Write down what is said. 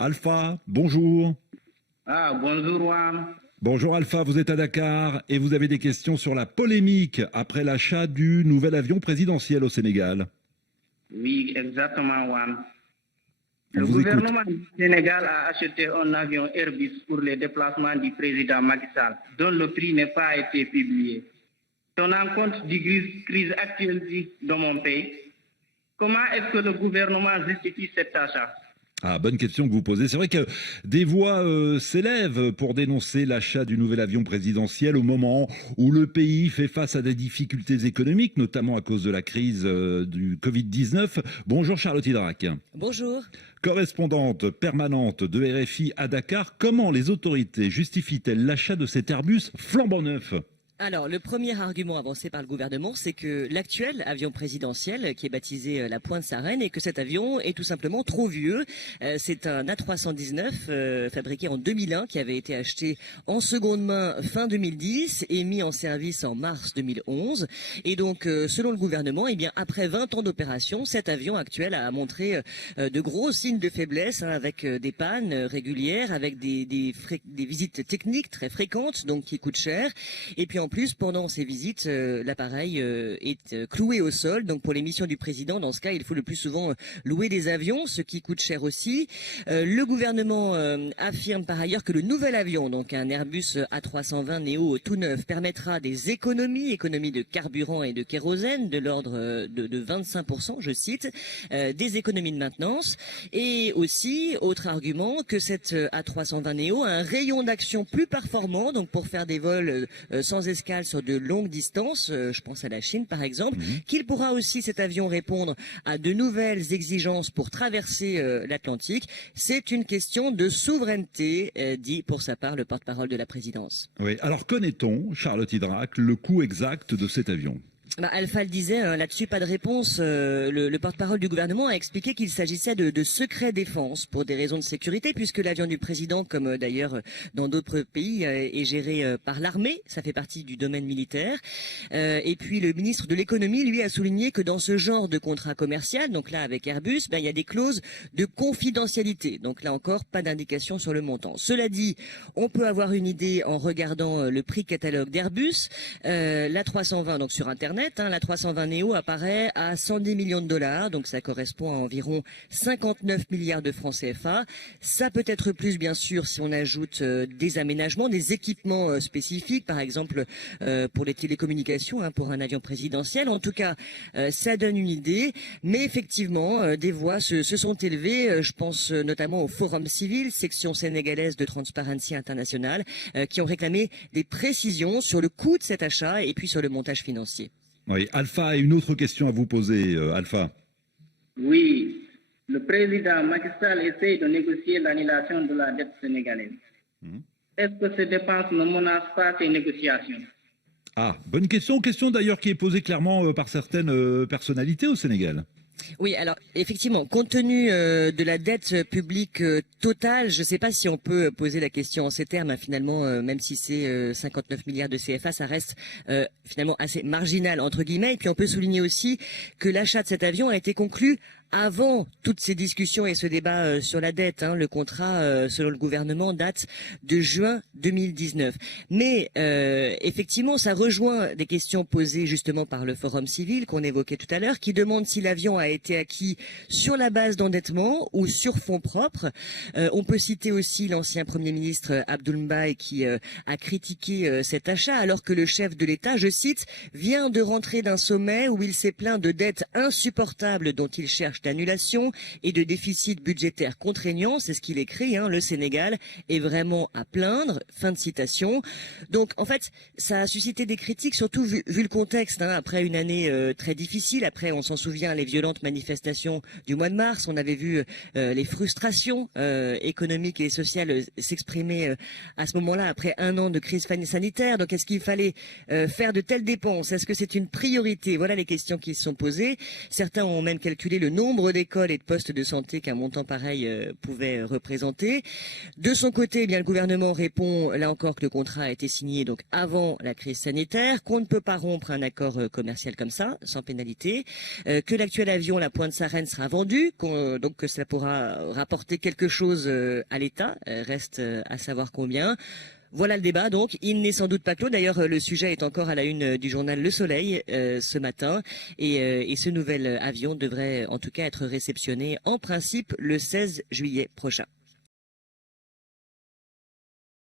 Alpha, bonjour. Bonjour, Wam. Bonjour Alpha, vous êtes à Dakar et vous avez des questions sur la polémique après l'achat du nouvel avion présidentiel au Sénégal. Oui, exactement, Wam. On Le vous écoute. gouvernement du Sénégal a acheté un avion Airbus pour les déplacements du président Macky Sall, dont le prix n'a pas été publié. Tenant compte du crise actuelle de mon pays, comment est-ce que le gouvernement justifie cet achat? Bonne question que vous posez. C'est vrai que des voix s'élèvent pour dénoncer l'achat du nouvel avion présidentiel au moment où le pays fait face à des difficultés économiques, notamment à cause de la crise du Covid-19. Bonjour Charlotte Hydrac. Bonjour. Correspondante permanente de RFI à Dakar, comment les autorités justifient-elles l'achat de cet Airbus flambant neuf ? Alors, le premier argument avancé par le gouvernement, c'est que l'actuel avion présidentiel, qui est baptisé la Pointe Sarène, et que cet avion est tout simplement trop vieux. C'est un A319 fabriqué en 2001, qui avait été acheté en seconde main fin 2010 et mis en service en mars 2011. Et donc, selon le gouvernement, eh bien, après 20 ans d'opération, cet avion actuel a montré de gros signes de faiblesse, avec des pannes régulières, avec des visites techniques très fréquentes, donc qui coûtent cher. Et puis en plus, pendant ces visites, l'appareil est cloué au sol. Donc pour les missions du président, dans ce cas, il faut le plus souvent louer des avions, ce qui coûte cher aussi. Le gouvernement affirme par ailleurs que le nouvel avion, donc un Airbus A320 Neo tout neuf, permettra des économies de carburant et de kérosène de l'ordre de 25%, je cite, des économies de maintenance. Et aussi, autre argument, que cette A320 Neo a un rayon d'action plus performant, donc pour faire des vols sans escale sur de longues distances, je pense à la Chine par exemple, qu'il pourra aussi cet avion répondre à de nouvelles exigences pour traverser l'Atlantique. C'est une question de souveraineté, dit pour sa part le porte-parole de la présidence. Oui, alors connaît-on, Charlotte Hydrac, le coût exact de cet avion ? Alpha le disait, là-dessus pas de réponse. Le porte-parole du gouvernement a expliqué qu'il s'agissait de secret défense pour des raisons de sécurité, puisque l'avion du président, comme d'ailleurs dans d'autres pays, est géré par l'armée. Ça fait partie du domaine militaire. Et puis le ministre de l'économie, lui, a souligné que dans ce genre de contrat commercial, donc là avec Airbus, il y a des clauses de confidentialité. Donc là encore, pas d'indication sur le montant. Cela dit, on peut avoir une idée en regardant le prix catalogue d'Airbus. L'A320, donc sur Internet, la 320 Neo apparaît à 110 millions de dollars, donc ça correspond à environ 59 milliards de francs CFA. Ça peut être plus, bien sûr, si on ajoute des aménagements, des équipements spécifiques, par exemple pour les télécommunications, pour un avion présidentiel. En tout cas, ça donne une idée, mais effectivement, des voix se sont élevées. Je pense notamment au Forum Civil, section sénégalaise de Transparency International, qui ont réclamé des précisions sur le coût de cet achat et puis sur le montage financier. Oui, Alpha a une autre question à vous poser, Alpha. Oui, le président Macky Sall essaie de négocier l'annulation de la dette sénégalaise. Est-ce que ces dépenses ne menacent pas ces négociations? Bonne question. Question d'ailleurs qui est posée clairement par certaines personnalités au Sénégal. Oui, alors effectivement, compte tenu de la dette publique totale, je ne sais pas si on peut poser la question en ces termes. Finalement, même si c'est 59 milliards de CFA, ça reste finalement assez marginal entre guillemets. Et puis on peut souligner aussi que l'achat de cet avion a été conclu avant toutes ces discussions et ce débat sur la dette. Le contrat, selon le gouvernement, date de juin 2019. Mais effectivement, ça rejoint des questions posées justement par le Forum Civil qu'on évoquait tout à l'heure, qui demande si l'avion a été acquis sur la base d'endettement ou sur fonds propres. On peut citer aussi l'ancien Premier ministre Abdoul Mbaye qui a critiqué cet achat alors que le chef de l'État, je cite, vient de rentrer d'un sommet où il s'est plaint de dettes insupportables dont il cherche d'annulation et de déficit budgétaire contraignant. C'est ce qu'il écrit, le Sénégal est vraiment à plaindre, fin de citation. Donc en fait, ça a suscité des critiques, surtout vu le contexte, après une année très difficile. Après, on s'en souvient, les violentes manifestations du mois de mars, on avait vu les frustrations économiques et sociales s'exprimer à ce moment-là, après un an de crise sanitaire. Donc est-ce qu'il fallait faire de telles dépenses? Est-ce que c'est une priorité? Voilà les questions qui se sont posées. Certains ont même calculé le nombre nombre d'écoles et de postes de santé qu'un montant pareil pouvait représenter. De son côté, eh bien, le gouvernement répond là encore que le contrat a été signé donc avant la crise sanitaire, qu'on ne peut pas rompre un accord commercial comme ça, sans pénalité, que l'actuel avion, la Pointe Sarène, sera vendu, donc que ça pourra rapporter quelque chose à l'État, reste à savoir combien. Voilà le débat, donc il n'est sans doute pas clos. D'ailleurs, le sujet est encore à la une du journal Le Soleil ce matin, et ce nouvel avion devrait en tout cas être réceptionné en principe le 16 juillet prochain.